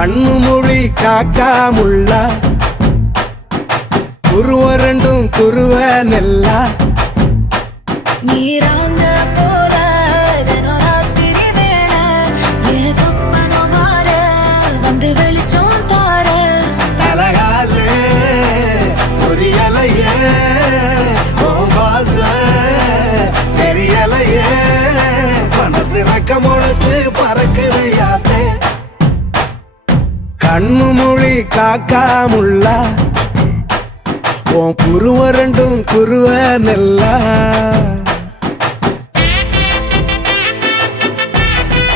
கண்ணு மொழி காக்காமுள்ள குருவ ரெண்டும் குருவ நெல்லா நீராங்க போல ராத்திரி வேள ஏ சொப்பனோ மாற வந்து வெளிச்சம் தார தலகாலே புரியலையே பாச தெரியலையே மனசு ரக்க முளைச்சு பறக்குது யாத்தே கண்ணு மொழி காக்காமுள்ள உன் குருவ ரெண்டும் குருவ நெல்லா